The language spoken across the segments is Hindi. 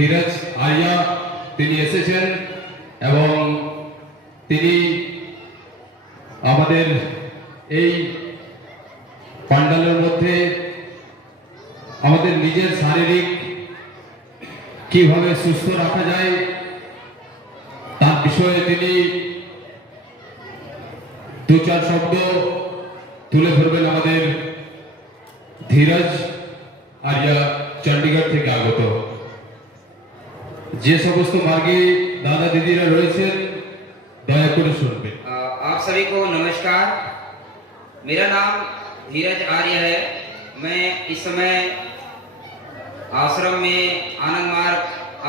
ধীরজ আরিয়া তিনি এসেছেন এবং তিনি আমাদের এই পান্ডালের মধ্যে আমাদের নিজের শারীরিক কিভাবে সুস্থ রাখা যায় তার বিষয়ে তিনি দু চার শব্দ তুলে ধরবেন। আমাদের ধীরজ আরিয়া চণ্ডীগড় থেকে আগত। যে সমস্ত মার্গে दादा दीदीरा রয়েছেন दया করে শুনবেন। आप सभी को नमस्कार। मेरा नाम धीरज आर्य है। मैं इस समय आश्रम में आनंद मार्ग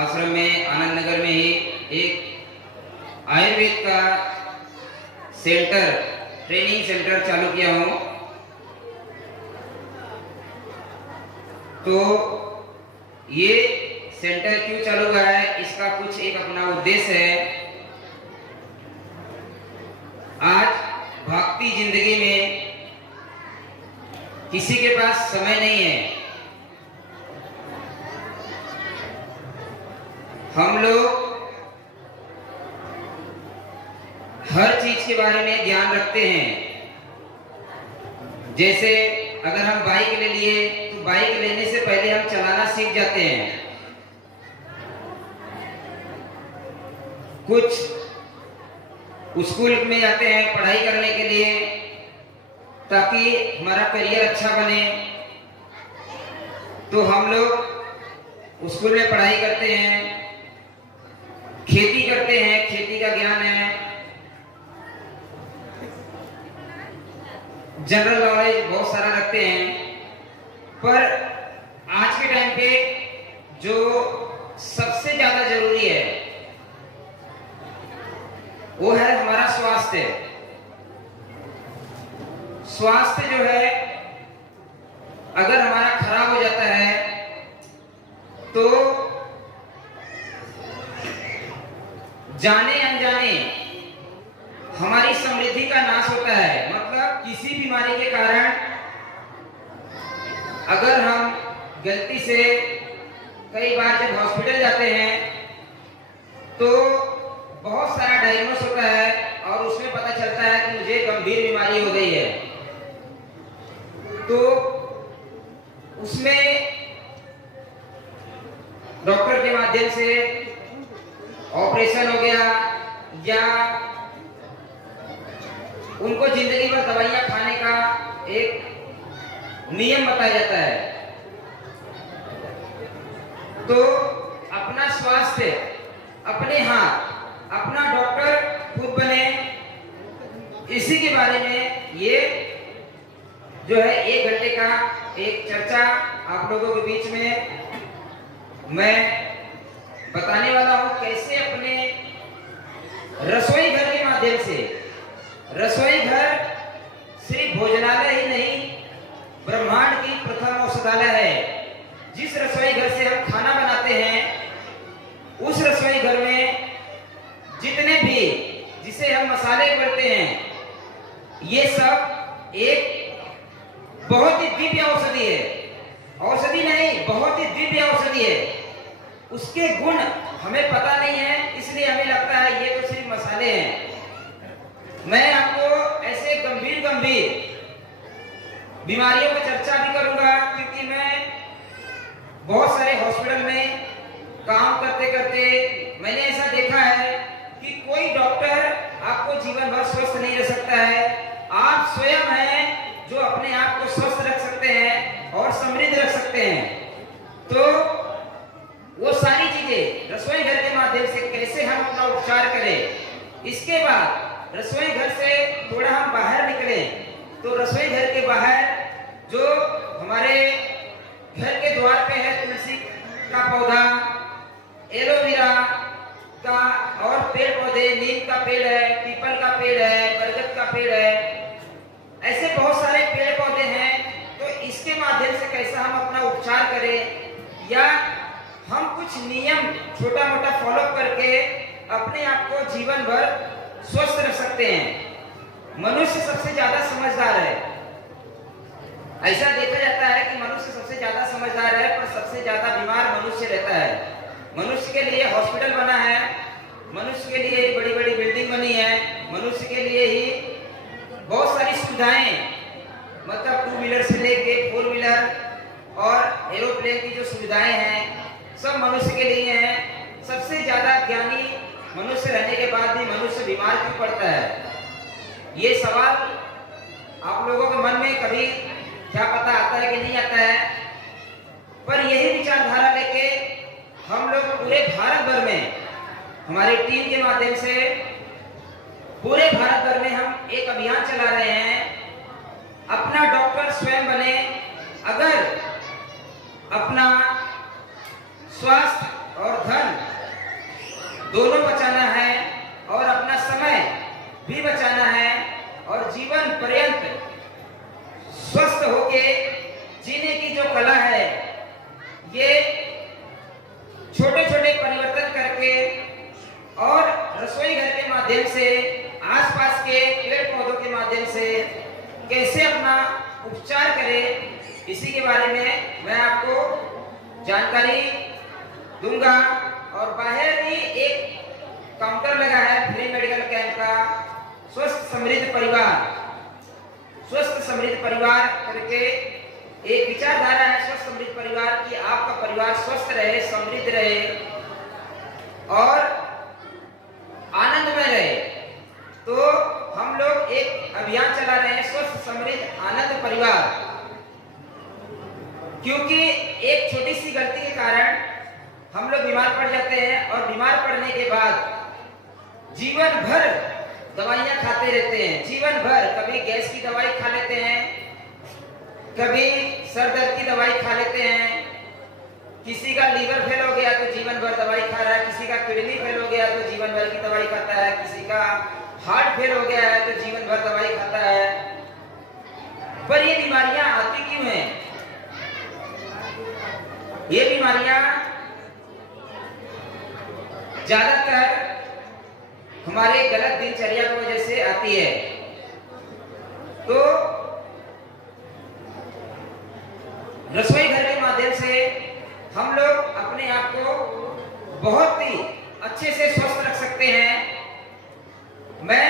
आश्रम में आनंद नगर में ही एक आयुर्वेद का सेंटर ट्रेनिंग सेंटर चालू किया हूँ। तो ये सेंटर क्यों चालू हुआ है, इसका कुछ एक अपना उद्देश्य है। आज भागती जिंदगी में किसी के पास समय नहीं है। हम लोग हर चीज के बारे में ध्यान रखते हैं। जैसे अगर हम बाइक ले लिए तो बाइक लेने से पहले हम चलाना सीख जाते हैं। कुछ स्कूल में जाते हैं पढ़ाई करने के लिए ताकि हमारा करियर अच्छा बने। तो हम लोग स्कूल में पढ़ाई करते हैं, खेती करते हैं, खेती का ज्ञान है, जनरल नॉलेज बहुत सारा रखते हैं। पर आज के टाइम पे जो सबसे ज्यादा जरूरी है वो है हमारा स्वास्थ्य। स्वास्थ्य जो है अगर हमारा खराब हो जाता है तो जाने अनजाने हमारी समृद्धि का नाश होता है। मतलब किसी बीमारी के कारण अगर हम गलती से कई बार जब हॉस्पिटल जाते हैं तो बहुत सारा डायग्नोस होता है और उसमें पता चलता है कि मुझे गंभीर बीमारी हो गई है। तो उसमें डॉक्टर के माध्यम से ऑपरेशन हो गया या उनको जिंदगी भर दवाइयां खाने का एक नियम बताया जाता है। तो अपना स्वास्थ्य अपने हाथ, अपना डॉक्टर खुद बने, इसी के बारे में ये जो है 1 घंटे का एक चर्चा आप लोगों के बीच में मैं बताने वाला हूं। कैसे अपने रसोई घर के माध्यम से, रसोई घर सिर्फ भोजनालय ही नहीं ब्रह्मांड की प्रथम औषधालय है। जिस रसोई घर से हम खाना बनाते हैं उस रसोई घर में जितने भी जिसे हम मसाले करते हैं ये सब एक बहुत ही दिव्य औषधि है। औषधि नहीं, बहुत ही दिव्य औषधि है। उसके गुण हमें पता नहीं है, इसलिए हमें लगता है ये तो सिर्फ मसाले हैं। मैं आपको ऐसे गंभीर बीमारियों की चर्चा भी करूंगा क्योंकि मैं बहुत सारे हॉस्पिटल में काम करते करते मैंने ऐसा देखा है कि कोई डॉक्टर आपको जीवन भर स्वस्थ नहीं रख सकता है। आप स्वयं हैं जो अपने आप को स्वस्थ रख सकते हैं और समृद्ध रख सकते हैं। तो वो सारी चीजें रसोई घर के माध्यम से कैसे हम अपना उपचार करें। इसके बाद रसोई घर से थोड़ा हम बाहर निकले तो रसोई घर के बाहर जो हमारे घर के द्वार पे है तुलसी का पौधा, एलोवेरा का और पेड़ पौधे, नीम का पेड़ है, पीपल का पेड़ है, बरगद का पेड़ है, ऐसे बहुत सारे पेड़ पौधे हैं। तो इसके माध्यम से कैसा हम अपना उपचार करें या हम कुछ नियम छोटा मोटा फॉलो करके अपने आप को जीवन भर स्वस्थ रख सकते हैं। मनुष्य सबसे ज्यादा समझदार है। ऐसा देखा जाता है कि मनुष्य सबसे ज्यादा समझदार है पर सबसे ज्यादा बीमार मनुष्य रहता है। मनुष्य के लिए हॉस्पिटल बना है, मनुष्य के लिए बड़ी बड़ी बिल्डिंग बनी है, मनुष्य के लिए ही बहुत सारी सुविधाएं, मतलब 2 व्हीलर से लेके 4 व्हीलर और एरोप्लेन की जो सुविधाएं हैं सब मनुष्य के लिए हैं। सबसे ज्यादा ज्ञानी मनुष्य रहने के बाद भी मनुष्य बीमार क्यों पड़ता है? ये सवाल आप लोगों के मन में कभी क्या पता आता है कि नहीं आता है, पर यही विचारधारा लेके हम लोग पूरे भारत भर में हमारी टीम के माध्यम से पूरे भारत भर में हम एक अभियान चला रहे हैं, अपना डॉक्टर स्वयं बने। अगर अपना स्वास्थ्य और धन दोनों बचाना है और अपना समय भी बचाना है और जीवन पर्यंत स्वस्थ होके जीने की जो कला है, ये छोटे छोटे परिवर्तन करके और रसोई घर के माध्यम से, आसपास के पेड़ पौधों के माध्यम से कैसे अपना उपचार करें, इसी के बारे में मैं आपको जानकारी दूंगा। और बाहर ही एक काउंटर लगा है फ्री मेडिकल कैंप का, स्वस्थ समृद्ध परिवार करके एक विचारधारा है, स्वस्थ समृद्ध परिवार की आपका परिवार स्वस्थ रहे, समृद्ध रहे और आनंदमय रहे। तो हम लोग एक अभियान चला रहे हैं, स्वस्थ समृद्ध आनंद परिवार, क्योंकि एक छोटी सी गलती के कारण हम लोग बीमार पड़ जाते हैं और बीमार पड़ने के बाद जीवन भर दवाइयां खाते रहते हैं, जीवन भर। कभी गैस की दवाई खा लेते हैं, कभी सर दर्द की दवाई खा लेते हैं, किसी का लीवर फेल हो गया तो जीवन भर दवाई खा रहा है, किसी का किडनी फेल हो गया तो जीवन भर की दवाई खाता है, किसी का हार्ट फेल हो गया है तो जीवन भर दवाई खाता है। पर ये बीमारियां आती क्यों हैं? ये बीमारियां ज्यादातर हमारे गलत दिनचर्या की वजह से आती है। तो रसोई घर के माध्यम से हम लोग अपने आप को बहुत ही अच्छे से स्वस्थ रख सकते हैं। मैं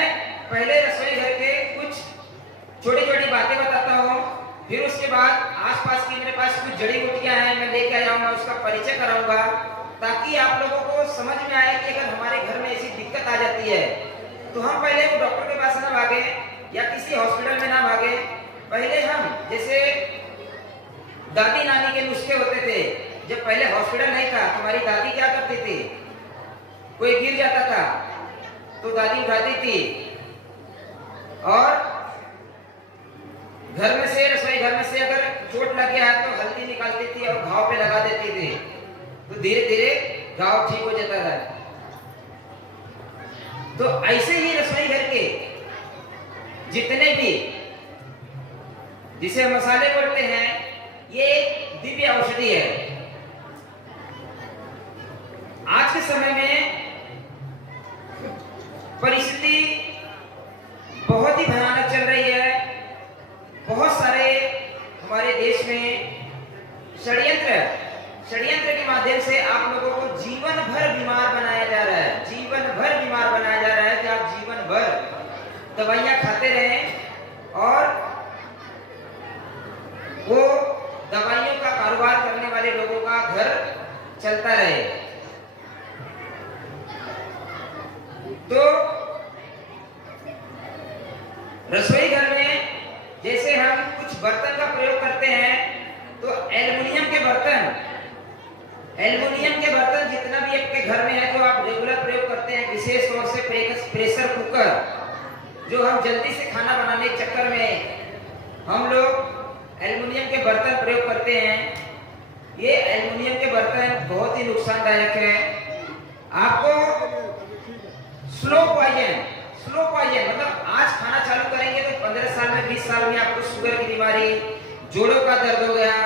पहले रसोई घर के कुछ छोटी छोटी बातें बताता हूँ, फिर उसके बाद आसपास की मेरे पास कुछ जड़ी बूटियां हैं, मैं लेके आया हूँ, उसका परिचय कराऊंगा, ताकि आप लोगों को समझ में आए कि अगर हमारे घर में ऐसी दिक्कत आ जाती है तो हम पहले वो डॉक्टर के पास ना भागे या किसी हॉस्पिटल में ना भागे। पहले हम जैसे दादी नानी के नुस्खे होते थे, जब पहले हॉस्पिटल नहीं था, तुम्हारी दादी क्या करती थी? कोई गिर जाता था तो दादी उठाती थी और घर में से, रसोई घर में से अगर चोट लग गया है तो हल्दी निकालती थी और घाव पे लगा देती थी, तो धीरे धीरे घाव ठीक हो जाता था। तो ऐसे ही रसोई घर के जितने भी जिसे मसाले बोलते हैं, ये एक दिव्य औषधि है। आज के समय में परिस्थिति बहुत ही भयानक चल रही है। बहुत सारे हमारे देश में षड्यंत्र के माध्यम से आप लोगों को जीवन भर बीमार बनाया जा रहा है, जीवन भर बीमार बनाया जा रहा है कि आप जीवन भर दवाइयां खाते रहें और वो दवाइयों का कारोबार करने वाले लोगों का घर चलता रहे। तो रसोई घर में जैसे हम कुछ बर्तन का प्रयोग करते हैं, तो एल्युमिनियम के बर्तन जितना भी आपके घर में है, जो आप रेगुलर प्रयोग करते हैं, विशेष तौर से प्रेशर कुकर, जो हम जल्दी से खाना बनाने के चक्कर में हम लोग एल्युमिनियम के बर्तन प्रयोग करते हैं। ये एल्युमिनियम के बर्तन बहुत ही नुकसानदायक है। आपको स्लो पॉइजन मतलब आज खाना चालू करेंगे तो 15 साल में 20 साल में आपको शुगर की बीमारी, जोड़ों का दर्द हो गया,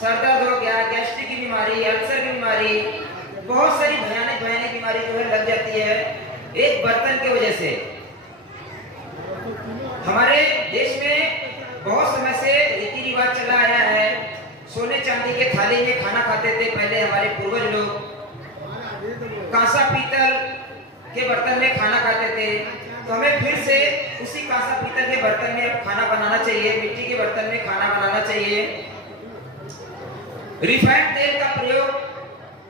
सर दर्द हो गया, गैस्ट्रिक की बीमारी, अल्सर की बीमारी, बहुत सारी भयानक बीमारी जो है लग जाती है एक बर्तन की वजह से। हमारे देश में बहुत समय से रीति रिवाज चला आया है, सोने चांदी के थाली में खाना खाते थे पहले हमारे पूर्वज लोग। कांसा पीतल के बर्तन में खाना खाते थे, तो हमें फिर से उसी कांसा पीतल के बर्तन में खाना बनाना चाहिए, मिट्टी के बर्तन में खाना बनाना चाहिए। रिफाइंड तेल का प्रयोग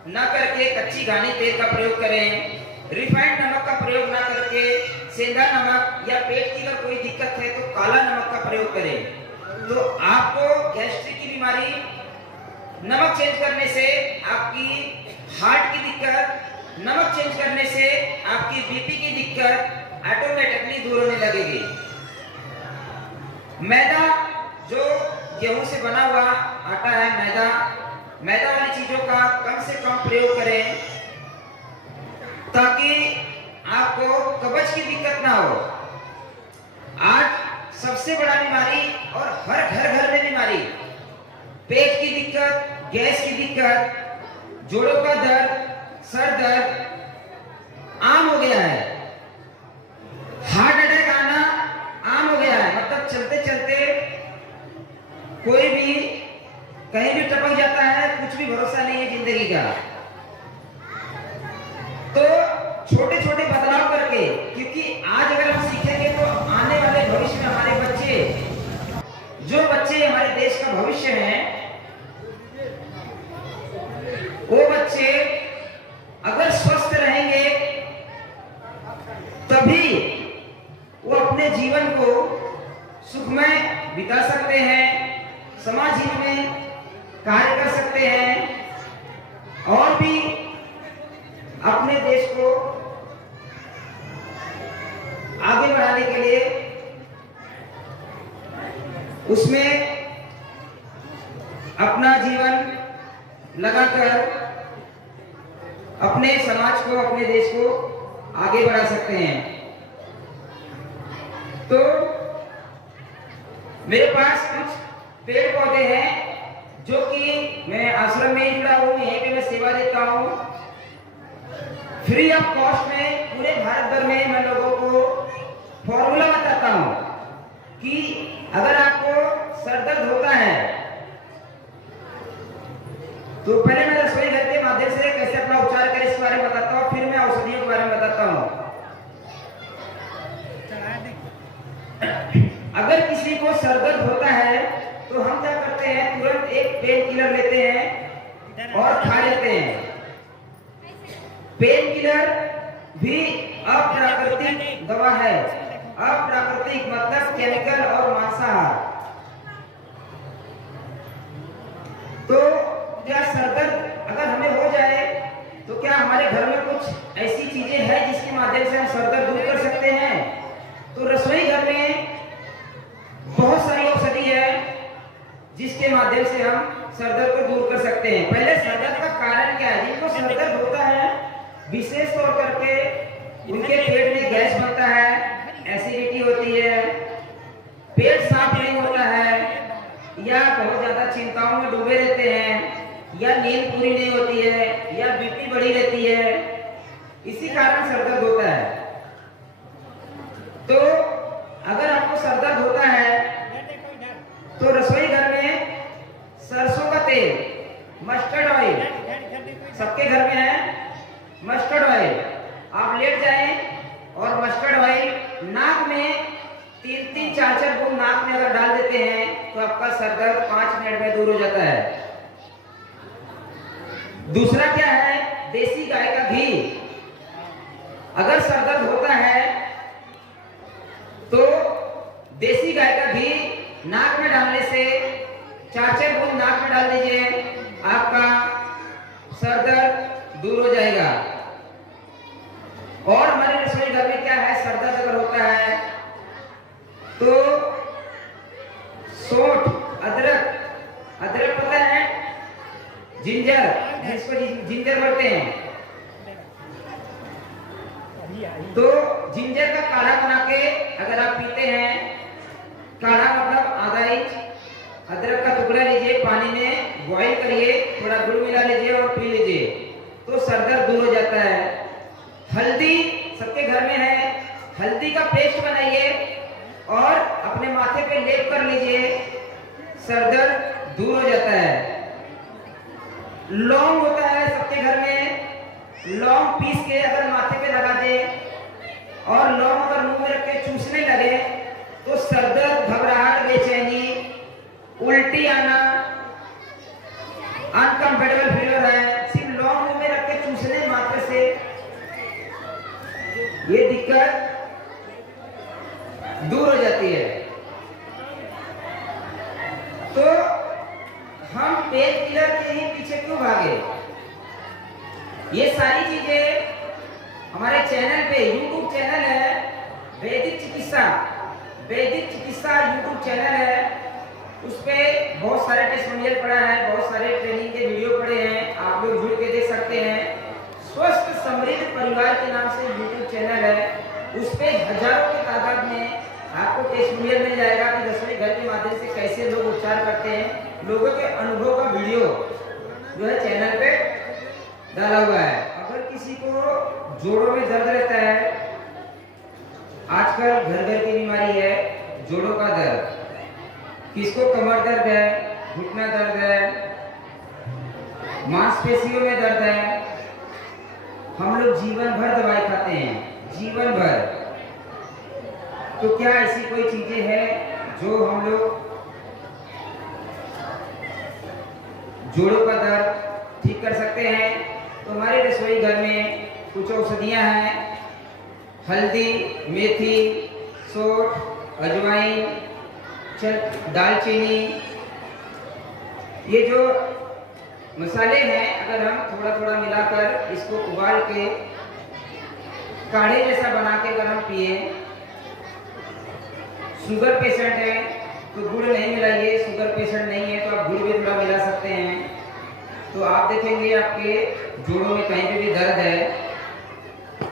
न करके कच्ची घानी तेल का प्रयोग करें। रिफाइंड नमक का प्रयोग न करके सेंधा नमक, या पेट की अगर कोई दिक्कत है तो काला नमक का प्रयोग करें। तो आपको गैस्ट्रिक की बीमारी नमक चेंज करने से, आपकी हार्ट की दिक्कत नमक चेंज करने से, आपकी बीपी की दिक्कत ऑटोमेटिकली दूर होने लगेगी। मैदा, जो गेहूं से बना हुआ आटा है, मैदा वाली चीजों का कम से कम प्रयोग करें, ताकि आपको कब्ज की दिक्कत ना हो। आज सबसे बड़ा बीमारी और हर घर में बीमारी, पेट की दिक्कत, गैस की दिक्कत, जोड़ों का दर्द, सर दर्द आम हो गया है। हार्ट अटैक आना आम हो गया है। मतलब चलते चलते कोई भी कहीं भी टपक जाता है, कुछ भी भरोसा नहीं है जिंदगी का। तो छोटे छोटे बदलाव करके, क्योंकि आज अगर हम सीखेंगे तो आने वाले भविष्य में हमारे बच्चे, जो बच्चे हमारे देश का भविष्य हैं, वो बच्चे अगर स्वस्थ रहेंगे तभी वो अपने जीवन को सुखमय बिता सकते हैं, समाज हित में कार्य कर सकते हैं और भी अपने देश को आगे बढ़ाने के लिए उसमें अपना जीवन लगाकर अपने समाज को, अपने देश को आगे बढ़ा सकते हैं। तो मेरे पास कुछ पेड़ पौधे हैं जो कि मैं आश्रम में ही जुड़ा हूँ, यहीं पे मैं सेवा देता हूँ। फ्री ऑफ कॉस्ट में पूरे भारत भर में मैं लोगों को फॉर्मूला बताता हूँ कि अगर आपको सर दर्द होता है तो पहले मैं रसोई घर के माध्यम से कैसे अपना उपचार करें इस बारे में बताता हूँ, फिर मैं औषधियों के बारे में बताता हूँ। अगर किसी को सर दर्द होता है तो हम क्या करते हैं, तुरंत एक पेन किलर लेते हैं और खा लेते हैं। पेन किलर भी अप्राकृतिक दवा है। अप्राकृतिक मतलब केमिकल और मांसाहार। तो क्या सर दर्द अगर हमें हो जाए तो क्या हमारे घर में कुछ ऐसी चीजें हैं जिसके माध्यम से हम सर दर्द दूर कर सकते हैं? तो रसोई घर में बहुत सारी औषधि है जिसके माध्यम से हम सर दर्द को दूर कर सकते हैं। पहले सर दर्द का कारण क्या है? जिनको सर दर्द होता है विशेष तौर करके उनके पेट में गैस बनता है, एसिडिटी होती है, पेट साफ नहीं होता है, या बहुत ज्यादा चिंताओं में डूबे रहते हैं, या नींद पूरी नहीं होती है, या बीपी बढ़ी रहती है। इसी कारण सर दर्द होता है। तो अगर आपको सर दर्द होता है तो रसोई घर में सरसों का तेल, मस्टर्ड ऑयल, सबके घर में है मस्टर्ड ऑयल, आप लेट जाएं और मस्टर्ड ऑयल नाक में 3-3, 4-4 बूंद नाक में अगर डाल देते हैं तो आपका सर दर्द 5 मिनट में दूर हो जाता है। दूसरा क्या है, देसी गाय का घी। अगर सर दर्द होता है तो देसी गाय का घी नाक में डालने से 4-4 बूंद नाक में डाल दीजिए, आपका सर दर्द दूर हो जाएगा। और हमारे रसोई घर में क्या है, सर दर्द अगर होता है तो सौंठ, अदरक पता है, जिंजर, जिसको जिंजर बोलते हैं, तो जिंजर का काढ़ा बना के अगर आप पीते हैं, काढ़ा मतलब आधा इंच अदरक का टुकड़ा लीजिए, पानी में बॉईल करिए, थोड़ा गुड़ मिला लीजिए और पी लीजिए, तो सर दर्द दूर हो जाता है। हल्दी सबके घर में है, हल्दी का पेस्ट बनाइए और अपने माथे पे लेप कर लीजिए, सर दर्द दूर हो जाता है। लौंग होता है सबके घर में, लौंग पीस के अगर माथे पे लगा दे और लौंग अगर मुंह में रख के चूसने लगे तो सरदर्द, घबराहट, बेचैनी, उल्टी आना, अनकंफर्टेबल फील हो रहा है, सिर्फ लौंग मुंह में रख के चूसने मात्र से ये दिक्कत दूर हो जाती है। तो हम पेन किलर के ही पीछे क्यों भागे? ये सारी चीजें हमारे चैनल पे, यूट्यूब चैनल है वैदिक चिकित्सा यूट्यूब चैनल है, उस पे बहुत सारे टेस्टिमोनियल पड़ा है, बहुत सारे ट्रेनिंग के वीडियो पड़े हैं, आप लोग जुड़ के देख सकते हैं। स्वस्थ समृद्ध परिवार के नाम से यूट्यूब चैनल है, उस पे हजारों की तादाद में आपको टेस्टिमोनियल मिल जाएगा कि रसोई घर के माध्यम से कैसे लोग उपचार करते हैं। लोगों के अनुभव का वीडियो जो है चैनल पे डाला हुआ है। अगर किसी को जोड़ों में दर्द रहता है, आजकल घर घर की बीमारी है जोड़ों का दर्द, किसको कमर दर्द है, घुटना दर्द है, मांसपेशियों में दर्द है, हम लोग जीवन भर दवाई खाते हैं, जीवन भर। तो क्या ऐसी कोई चीजें हैं जो हम लोग जोड़ों का दर्द ठीक कर सकते हैं? तो हमारे रसोई घर में कुछ औषधियां हैं, हल्दी, मेथी, सौंठ, अजवाइन, दालचीनी, ये जो मसाले हैं अगर हम थोड़ा थोड़ा मिलाकर इसको उबाल के काढ़े जैसा बना के अगर हम पिए, शुगर पेशेंट है तो गुड़ नहीं मिलाइए, शुगर पेशेंट नहीं है तो आप गुड़ भी थोड़ा मिला सकते हैं। तो आप देखेंगे आपके जोड़ों में कहीं पे भी दर्द है